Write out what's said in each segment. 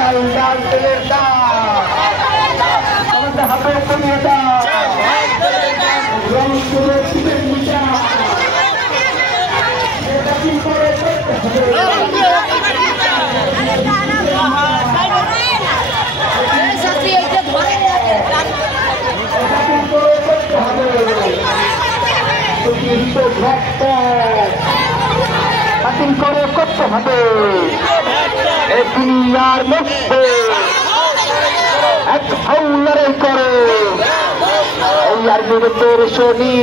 চাল ডাল তেলের দাম আমাদের হাতে কমিয়ে দাও রংপুরের শীতের মিশা এটা কি করে করতে হবে বাতিল করে করতে হবে এই দুনিয়ার মধ্যে এক লড়াই করে এই আর বিরুদ্ধের শনি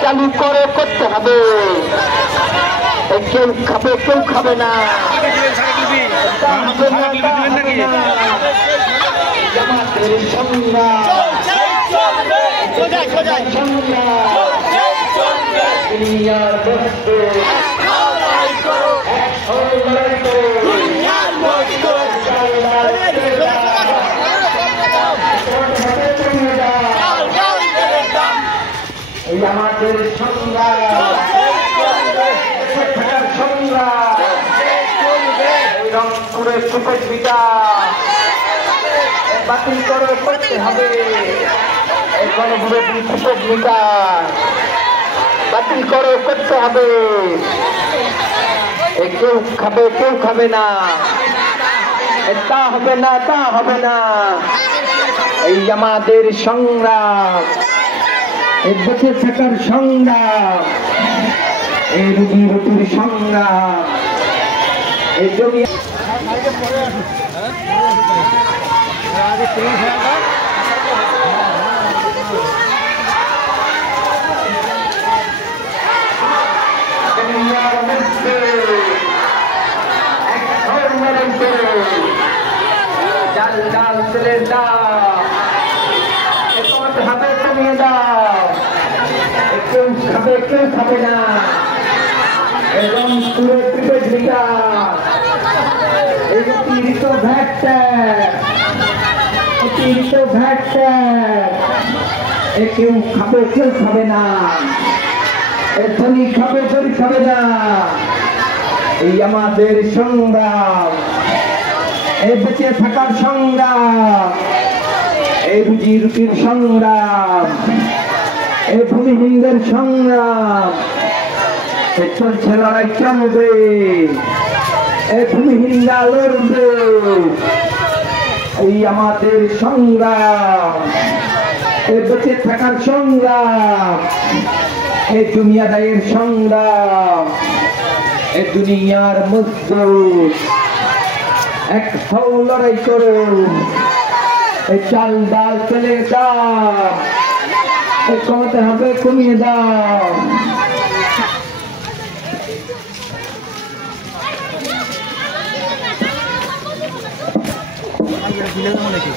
চালু করে করতে হবে কেউ খাবে কেউ খাবে না জামাতের সংগ্রাম দুনিয়ার মধ্যে আমাদের সংগ্রাম রংপুরের সুপেট বিটা বাতিল করে করতে হবে সুপেট বিটা বাতিল করে করতে হবে কেউ খাবে কেউ খাবে না তা হবে না তা হবে না এই আমাদের সংগ্রাম বেঁচে থাকার সংগ্রাম এই রুটি রুটির সংগ্রাম এই জমি ডাল ডাল তেলের দাম হাতে কমিয়ে দাও কেউ খাবে কেউ খাবে না এবং পুরো পিপে ঝিকা অতিরিক্ত ভ্যাট অতিরিক্ত ভ্যাট কেউ খাবে কেউ খাবে না ধনী খাবে ধনী খাবে না এই আমাদের সংগ্রাম এই বেঁচে থাকার সংগ্রাম এই রুজি রুটির সংগ্রাম এই ভূমিহীনদের সংগ্রাম চলছে লড়াই চলবে এই ভূমিহীনরা লড়বে এই আমাদের সংগ্রাম এই বেঁচে থাকার সংগ্রাম এই দুনিয়াদায়ের সংগ্রাম এই দুনিয়ার মজদুর এক হও লড়াই করো এই চাল ডাল তেলের দাম কমাতে হবে কমিয়ে দাও নাকি